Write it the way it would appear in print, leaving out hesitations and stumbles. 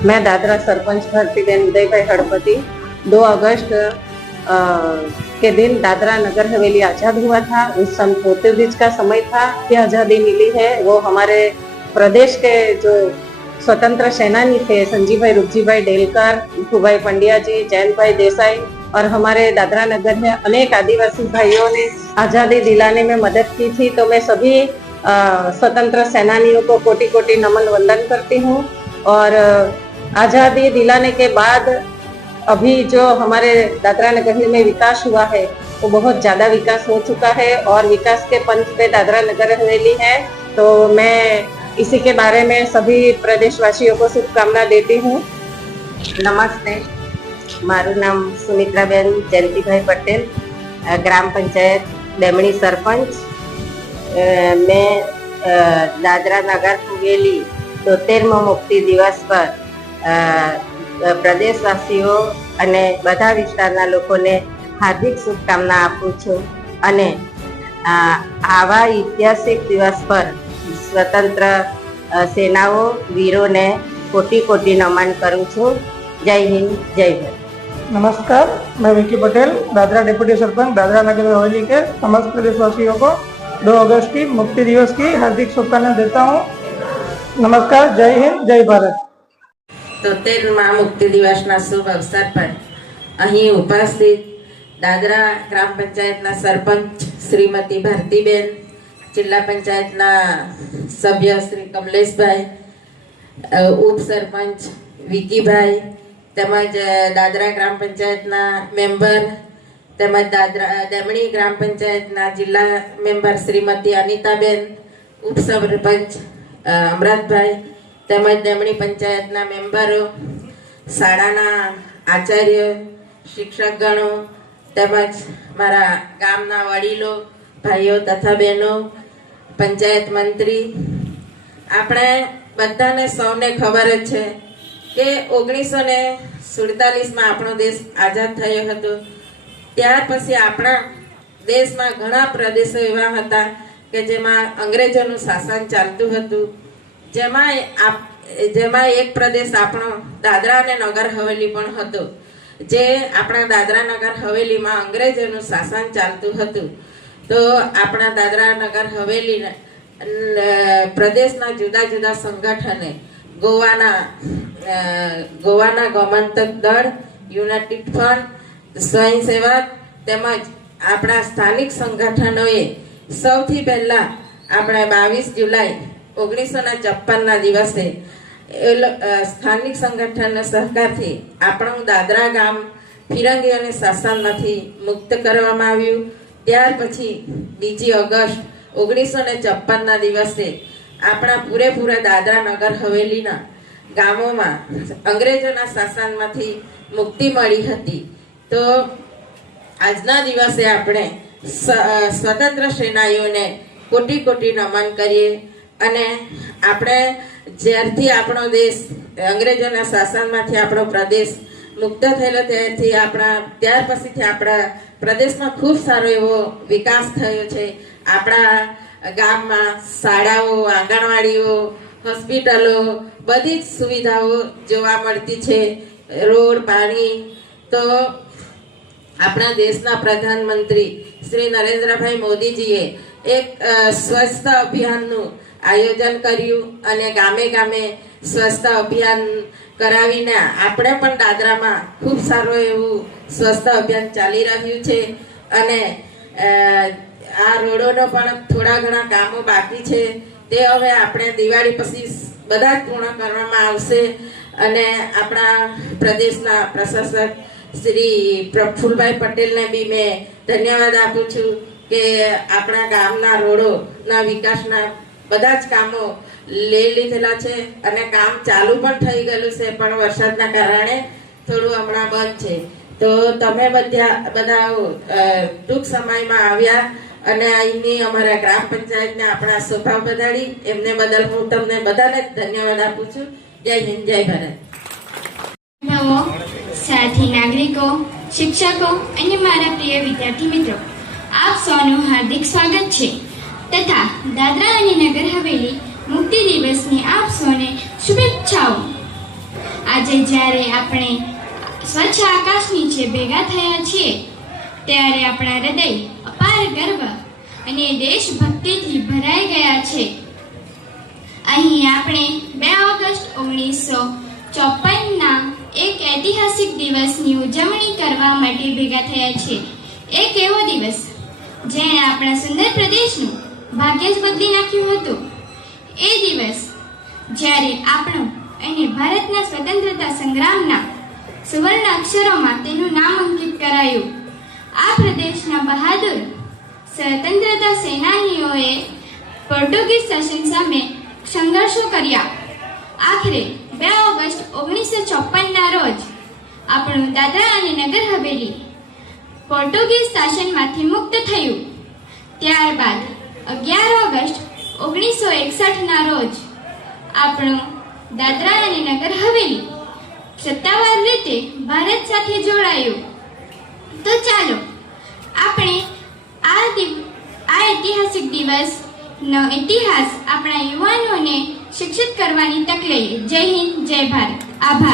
मैं दादरा सरपंच भारतीबेन उदय भाई हड़पति 2 अगस्त के दिन दादरा नगर हवेली आजाद हुआ था। उस सन पोर्तुगीज का समय था कि आजादी मिली है। वो हमारे प्रदेश के जो स्वतंत्र सेनानी थे संजीव भाई रुपजी भाई डेलकर, भूभाई पंड्या जी, जयंत भाई देसाई और हमारे दादरा नगर में अनेक आदिवासी भाइयों ने आजादी दिलाने में मदद की थी। तो मैं सभी स्वतंत्र सेनानियों को कोटि कोटि नमन वंदन करती हूँ। और आजादी दिलाने के बाद अभी जो हमारे दादरा नगर में विकास हुआ है वो बहुत ज्यादा विकास हो चुका है और विकास के पंथ पे दादरा नगर हवेली है। तो मैं इसी के बारे में सभी प्रदेशवासियों को शुभकामना देती हूँ। नमस्ते, मारू नाम सुमित्राबेन जयंतीभाई पटेल, ग्राम पंचायत डेमणी सरपंच। मैं दादरा नगर हवेली 73મો મુક્તિ દિવસ પર પ્રદેશવાસીઓ અને બધા વિસ્તારના લોકોને હાર્દિક શુભકામના આપું છું અને આવા ઐતિહાસિક દિવસ પર સ્વતંત્ર સેનાઓ વીરોને કોટી કોટી નમન કરું છું। જય હિન્દ, જય ભારત। नमस्कार, मैं विकी पटेल, दादरा डिप्टी सरपंच दादरा नगर हवेली के समस्त प्रदेशवासियों को 2 अगस्त की मुक्ति दिवस की हार्दिक शुभकामनाएं देता हूँ। नमस्कार, जय हिंद, जय भारत। 73મા મુક્તિ દિવસના શુભ અવસર પર અહીં ઉપસ્થિત દાદરા ગ્રામ પંચાયતના સરપંચ શ્રીમતી ભારતીબેન, જિલ્લા પંચાયતના સભ્ય શ્રી કમલેશભાઈ, ઉપસરપંચ વિકીભાઈ તેમજ દાદરા ગ્રામ પંચાયતના મેમ્બર તેમજ દાદરા દેમણી ગ્રામ પંચાયતના જિલ્લા મેમ્બર શ્રીમતી અનિતાબેન, ઉપસરપંચ અમરાતભાઈ તેમજ દેમણી પંચાયતના મેમ્બરો, શાળાના આચાર્ય, શિક્ષકગણો તેમજ મારા ગામના વડીલો, ભાઈઓ તથા બહેનો, પંચાયત મંત્રી, આપણે બધાને સૌને ખબર જ છે કે 1947માં આપણો દેશ આઝાદ થયો હતો। ત્યાર પછી આપણા દેશમાં ઘણા પ્રદેશો એવા હતા કે જેમાં અંગ્રેજોનું શાસન ચાલતું હતું। જેમાં એક પ્રદેશ આપણો દાદરા અને નગર હવેલી પણ હતો, જે આપણા દાદરા નગર હવેલીમાં અંગ્રેજોનું શાસન ચાલતું હતું। તો આપણા દાદરા નગર હવેલી પ્રદેશના જુદા જુદા સંગઠને ગોવાના ગોમંતક દળ, યુનાઇટેડ ફ્રન્ટ, સ્વયંસેવક તેમજ આપણા સ્થાનિક સંગઠનોએ સૌથી પહેલા આપણે 22 જુલાઈ 1956ના દિવસે સ્થાનિક સંગઠનના સહકારથી આપણું દાદરા ગામ ફિરંગીઓના શાસનમાંથી મુક્ત કરવામાં આવ્યું। ત્યાર પછી 2 ઓગસ્ટ 1956ના દિવસે આપણા પૂરેપૂરા દાદરા નગર હવેલીના ગામોમાં અંગ્રેજોના શાસનમાંથી મુક્તિ મળી હતી। તો આજના દિવસે આપણે સ્વતંત્ર સેનાનીઓને કોટી કોટી નમન કરીએ અને આપણે જ્યારથી આપણો દેશ અંગ્રેજોના શાસનમાંથી આપણો પ્રદેશ મુક્ત થયેલો ત્યાર પછીથી આપણા પ્રદેશમાં ખૂબ સારો એવો વિકાસ થયો છે। આપણા ગામમાં શાળાઓ, આંગણવાડીઓ, હોસ્પિટલો, બધી જ સુવિધાઓ જોવા મળતી છે, રોડ, પાણી। તો આપણા દેશના પ્રધાનમંત્રી શ્રી નરેન્દ્રભાઈ મોદીજીએ એક સ્વચ્છતા અભિયાનનું આયોજન કર્યું અને ગામે ગામે સ્વચ્છતા અભિયાન કરાવીને આપણે પણ દાદરામાં ખૂબ સારું એવું સ્વચ્છતા અભિયાન ચાલી રહ્યું છે અને આ રોડોનો પણ થોડા ઘણા કામો બાકી છે, તે હવે આપણે દિવાળી પછી બધા જ પૂર્ણ કરવામાં આવશે। અને આપણા પ્રદેશના પ્રશાસક શ્રી પ્રફુલભાઈ પટેલને બી મેં ધન્યવાદ આપું છું કે આપણા ગામના રોડોના વિકાસના બધા જ કામો લઈ લીધેલા છે અને કામ ચાલુ પણ થઈ ગયેલું છે, પણ વરસાદના કારણે થોડું હમણાં બંધ છે। તો તમે બધા ટૂંક સમયમાં આવ્યા અને અહીંની અમારા ગ્રામ પંચાયતને આપણા શોભા વધારી, એમને બદલ હું તમને બધાને ધન્યવાદ આપું છું। જય હિન્દ, જય ભારત। साथी नागरिकों, शिक्षकों અને મારા પ્રિય વિદ્યાર્થી મિત્રો, આપ સૌનું હાર્દિક સ્વાગત છે તથા દાદરા અને નગર હવેલી મુક્તિ દિવસની આપ સૌને શુભેચ્છાઓ। આજે જ્યારે આપણે સ્વચ્છ આકાશ નીચે ભેગા થયા છીએ ત્યારે આપણા હૃદય અપાર ગર્વ અને દેશભક્તિથી ભરાઈ ગયા છે. અહીં આપણે 2 ઓગસ્ટ 1954ના એક ઐતિહાસિક દિવસની ઉજવણી કરવા માટે ભેગા થયા છીએ. એક એવો દિવસ જેણે આપણા સુંદર પ્રદેશનું ભાગ્ય જ બદલી નાખ્યું હતું. એ દિવસ જ્યારે આપણો અને ભારતના સ્વતંત્રતા સંગ્રામના સુવર્ણ અક્ષરોમાં તેનું નામ અંકિત કરાયું. આ પ્રદેશના બહાદુર સ્વતંત્રતા સેનાનીઓએ પોર્ટુગીઝ શાસન સામે સંઘર્ષો કર્યા. આખરે 2 ઓગસ્ટ 1954ના રોજ આપણું દાદરા અને નગર હવેલી પોર્ટુગીઝ શાસનમાંથી મુક્ત થયું. ત્યારબાદ 11 ઓગસ્ટ 1961ના રોજ આપણું દાદરા અને નગર હવેલી સત્તાવાર રીતે ભારત સાથે જોડાયું. તો ચાલો આપણે આ ઐતિહાસિક દિવસનો ઇતિહાસ આપણા યુવાનોને શિક્ષિત કરવાની તક લઈએ. જય હિન્દ, જય ભારત. આભાર.